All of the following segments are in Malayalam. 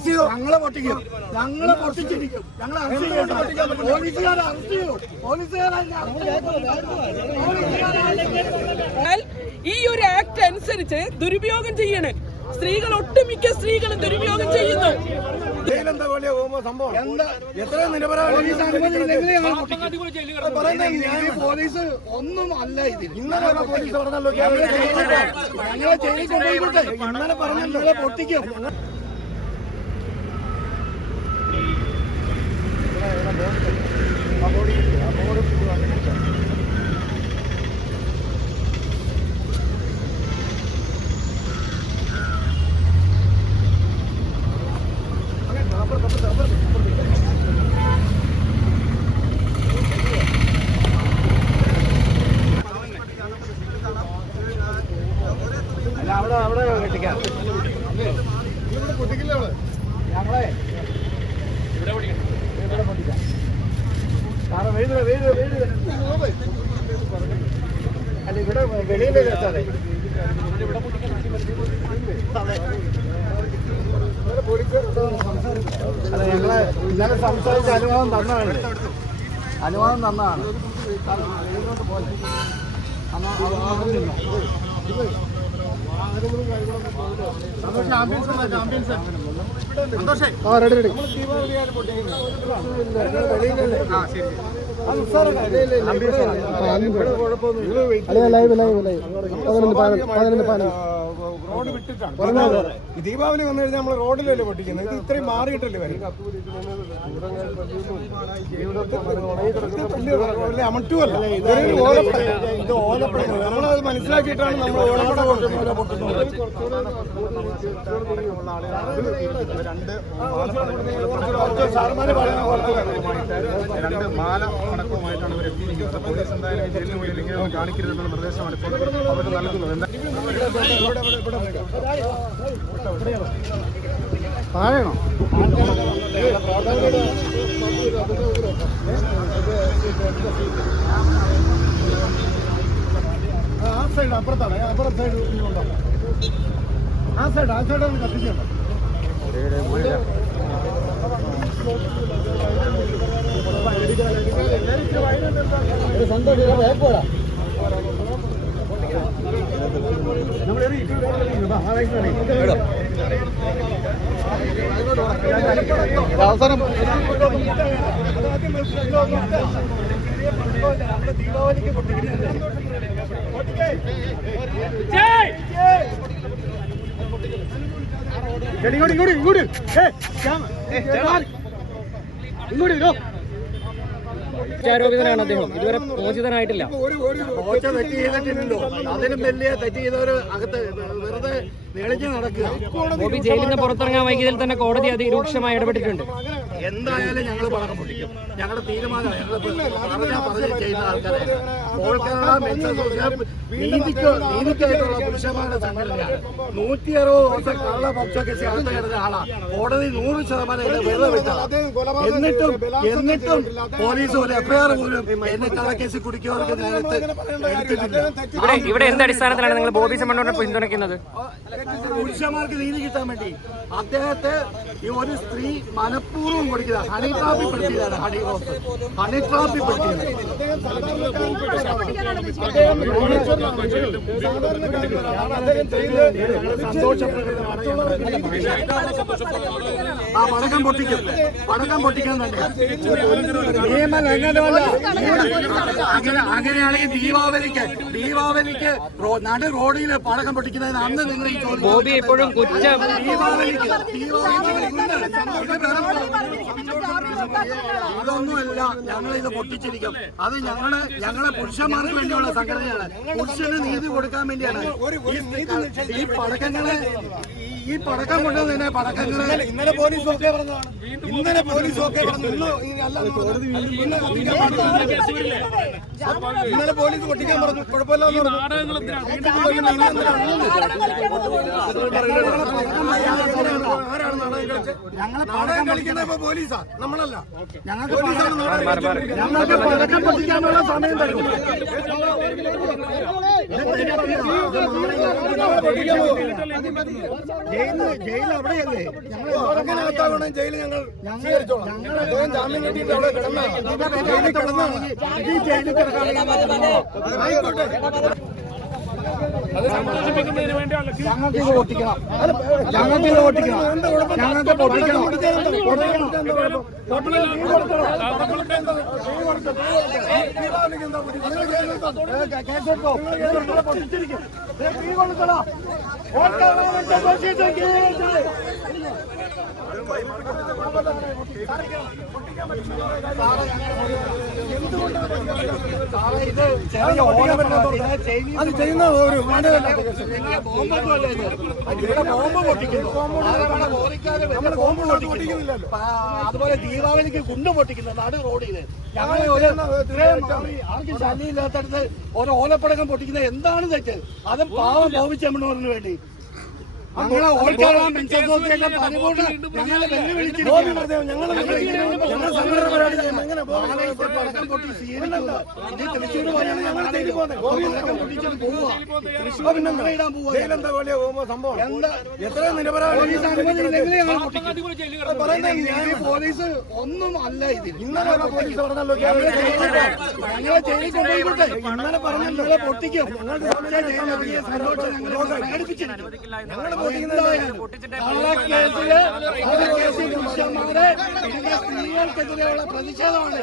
അറസ്റ്റ് ചെയ്തു. ഞങ്ങളെ പൊട്ടിക്കും, ഞങ്ങളെ പൊട്ടിച്ചിരിക്കും, ഞങ്ങളെ പോലീസുകാരെ അറസ്റ്റ് ചെയ്യും. ഈ ഒരു ആക്ട് അനുസരിച്ച് ദുരുപയോഗം ചെയ്യണേ. സ്ത്രീകൾ, ഒട്ടുമിക്ക സ്ത്രീകളും ദുരുപയോഗം ചെയ്യുന്നു. പോലീസ് ഒന്നും അല്ല ഇതിൽ. ഇന്നലെ പോലീസ് പറഞ്ഞല്ലോ ഞങ്ങളെ ജയിലിൽ കൊണ്ടുപോയിക്കോട്ടെ. ഇന്നലെ പറഞ്ഞല്ലോ പൊട്ടിക്കും. അവിടെ കെട്ടിക്കാം. ഇവിടെ പൊട്ടിക്കില്ല. ഞങ്ങളെ ഇവിടെ പൊട്ടിക്കാം. അല്ല, ഇവിടെ വെളിയിൽ വെച്ചാലേ അല്ല, ഞങ്ങളെ ഇന്നലെ സംസാരിച്ച് അനുവാദം തന്നതാണ്. പോലെ റോഡ് വിട്ടിട്ടാണ്. ദീപാവലി വന്നു കഴിഞ്ഞാൽ നമ്മൾ റോഡിലല്ലേ പൊട്ടിക്കുന്നത്. ഇത് ഇത്രയും മാറിയിട്ടല്ലേ വരും. അമട്ടുമല്ല, ഇത് ഓലപ്പട. നമ്മളത് മനസ്സിലാക്കിയിട്ടാണ് നമ്മൾ ഓലപ്പട പൊട്ടുന്നത്. രണ്ട് മാല അടക്കവുമായിട്ടാണ് ഇവർ എത്തിയിരിക്കുന്നത്. പോലീസ് എന്തായാലും ജയിലിന് മുന്നിൽ ഇങ്ങനെ കാണിക്കരുതെന്നുള്ള നിർദ്ദേശമാണ് ഇപ്പോൾ അവർ നൽകുന്നത്. താഴെയാണോ? ആ സൈഡ് അപ്പുറത്താണ്. അപ്പുറത്തെ സൈഡ് ആ സൈഡാണ് കത്തിച്ചേണ്ട. സന്തോഷം വേപ്പോടാ. അവസാനം ദീപാവലിക്ക് ആരോപിതനാണ് അദ്ദേഹം. ഇതുവരെ മോചിതനായിട്ടില്ല. തെറ്റ് ചെയ്തിട്ടില്ലല്ലോ. അതിനും വലിയ തെറ്റ് ചെയ്തവര് അകത്ത് വെറുതെ നെളിഞ്ഞ് നടക്കുക. ബോബി ജയിലിൽ നിന്ന് പുറത്തിറങ്ങാൻ വൈകിയതിൽ തന്നെ കോടതി അതിരൂക്ഷമായി ഇടപെട്ടിട്ടുണ്ട്. എന്തായാലും ഞങ്ങൾ പടക്കം പൊട്ടിക്കും. ഞങ്ങളുടെ തീരുമാനം ചെയ്യുന്ന ആൾക്കാരെ നീതിക്കായിട്ടുള്ള പുരുഷന്മാരുടെ സംഘടനയാണ്. 160 ദിവസം കള്ള പക്ഷക്കേസ് അകത്ത് കിടന്ന ആളാണ്. കോടതി 100% വെറുതെ വിട്ടത്. എന്നിട്ടും പോലീസ് ഒരു എഫ്ഐആർ പോലും എന്നെ കള്ളക്കേസിൽ കുടിക്കുന്നവർക്ക് ഇവിടെ എന്ത് അടിസ്ഥാനത്തിലാണ് നിങ്ങൾ ബോബി ചെമ്മണ്ണൂരിനെ പിന്തുണയ്ക്കുന്നത്? പുരുഷന്മാർക്ക് നീതി കിട്ടാൻ വേണ്ടി അദ്ദേഹത്തെ ഈ ഒരു സ്ത്രീ മനഃപൂർവ്വം കൊടുക്കുക. ഹണി ട്രാപ്പിൽ പെടുത്തിയതാണ്. ഹണി ട്രാപ്പിൽ പെടുത്തിയത്. ആ പടക്കം പൊട്ടിക്കാൻ തന്നെ നിയമം അങ്ങനെയാണെങ്കിൽ ദീപാവലിക്ക് നടു റോഡിൽ പടക്കം പൊട്ടിക്കുന്നതിന് അന്ന് നിങ്ങൾ ഈ ബോബി എപ്പോഴും കുറ്റം ഇതൊന്നുമല്ല. ഞങ്ങളിത് പൊട്ടിച്ചിരിക്കും. അത് ഞങ്ങളെ പുരുഷന്മാർക്ക് വേണ്ടിയുള്ള സംഘടനയാണ്. പുരുഷന് നീതി കൊടുക്കാൻ വേണ്ടിയാണ് ഈ പടക്കം കൊണ്ടുവന്നതിനെ പടക്കങ്ങളെ ഇന്നലെ പോലീസ് ഒക്കെ പറഞ്ഞതാണ്. ഇന്നലെ പോലീസ് പൊട്ടിക്കാൻ പറഞ്ഞു. കുഴപ്പമില്ല. ആരാണ് നാടകം കളിച്ചത്? ഞങ്ങളെ പടക്കം കളിക്കുന്ന ഇപ്പൊ പോലീസാ, നമ്മളല്ല. ഞങ്ങൾക്ക് പടക്കം പൊട്ടിക്കാനുള്ള സമയം തരും. ജയിൽ അവിടെയല്ലേ? ഞങ്ങൾ ജയിൽ ഞങ്ങൾ ജാമ്യം കിട്ടിയിട്ട് അവിടെ ആയിക്കോട്ടെ. ഞങ്ങൾക്ക് ഇത് പൊട്ടിക്കണം, ഞങ്ങൾക്ക് ഇത് പൊട്ടിക്കണം, ഞങ്ങൾക്ക് പൊട്ടിക്കണം. കേസെടുത്തോ, പൊട്ടിച്ചിരിക്കും. തീ കൊടുക്കണോ? ഇത് ചെറിയ അത് ചെയ്യുന്ന ഒരു ബോംബ് പൊട്ടിക്കുന്നു. അതുപോലെ ദീപാവലിക്ക് കുണ്ട് പൊട്ടിക്കുന്നു നാട് റോഡില്. ഞങ്ങൾ ആർക്കും ശല്യമില്ലാത്തടത്ത് ഒരു ഓലപ്പടക്കം പൊട്ടിക്കുന്നത് എന്താണ് തെറ്റ്? അതും പാവം ബോബിച്ചമ്മണ്ണൂറിന് വേണ്ടി. ഞങ്ങളെ ഓൾക്കാരാം പെൻഷൻ പരിപൂർണ്ണ ഞങ്ങളെ വെല്ലുവിളിച്ച് പടക്കം പൊട്ടി സ്വീകരിക്കുന്നത്. ഇനി തൃശ്ശൂർ പോയാണ് ഞങ്ങൾ പൊട്ടിച്ചിട്ട് പോവുക. തൃശ്ശൂർ ഇടാൻ പോവുക. എന്താ എത്ര നിരപരാധി അനുമതിയില്ലെങ്കിൽ ഞങ്ങൾ പോലീസ് ഒന്നും അല്ല ഇതിൽ. ഇന്നലെ പോലീസ് പറഞ്ഞല്ലോ ഞങ്ങളെ ജയിലിൽ കൊണ്ടുപോയിക്കോട്ടെ. ഇന്നലെ പറഞ്ഞ നിങ്ങളെ പൊട്ടിക്കും. ഞങ്ങളുടെ സന്തോഷം ഞങ്ങൾ പ്രകടിപ്പിച്ചിരിക്കും. സ്ത്രീകൾക്കെതിരെയുള്ള പ്രതിഷേധമാണ്.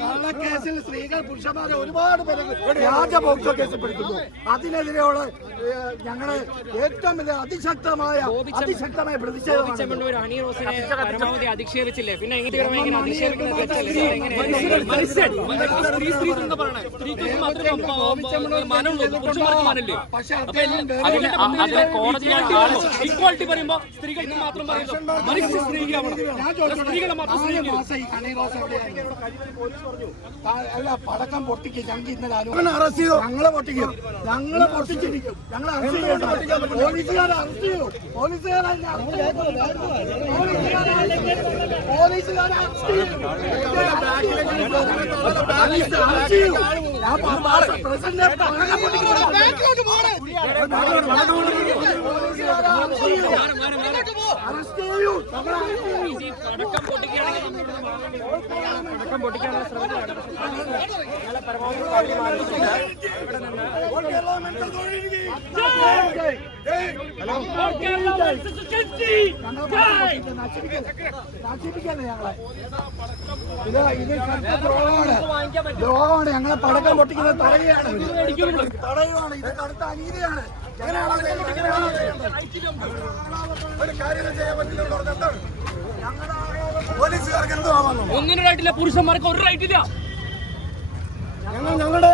കള്ളക്കേസിൽ സ്ത്രീകൾ പുരുഷന്മാരെ ഒരുപാട് പേര് വ്യാജ പോക്സോ കേസിൽ പിടിക്കുന്നു. അതിനെതിരെയുള്ള ഞങ്ങള് ഏറ്റവും വലിയ അതിശക്തമായ പ്രതിഷേധമാണ്. പരമാവധി അധിക്ഷേപിച്ചില്ലേ? പിന്നെ പക്ഷെ ഇക്വാളിറ്റി പറയുമ്പോ സ്ത്രീകൾക്ക് മാത്രം പറയുന്നു. അല്ല പടക്കം പൊട്ടിക്കും. ഞങ്ങൾക്ക് ഇന്നലെ അറസ്റ്റ് ചെയ്തു. ഞങ്ങളെ പൊട്ടിക്കും, ഞങ്ങളെ പൊട്ടിച്ചിരിക്കും. ഞങ്ങളെ അറസ്റ്റ് ചെയ്യും. പോലീസുകാരെ അറസ്റ്റ് ചെയ്യും. പോലീസുകാരെ അറസ്റ്റ് ചെയ്യും. പ്രസിഡന്റ് പടക്കം പൊട്ടിക്കും. പടക്കം പൊട്ടിക്കാനുള്ള ശ്രമത്തിലാണ്. ദ്രോഹമാണ്. ഞങ്ങളെ പടക്കം പൊട്ടിക്കുന്നത് തടയുകയാണ്. ഇത് കടുത്ത അനീതിയാണ്. ഒരു കാര്യം ചെയ്യാൻ പറ്റില്ല. പോലീസുകാർക്ക് എന്തോ ആവാന്നോ? ഒന്നിനും റൈറ്റില്ല, പുരുഷന്മാർക്ക് ഒരു റൈറ്റില്ല. ഞങ്ങളുടെ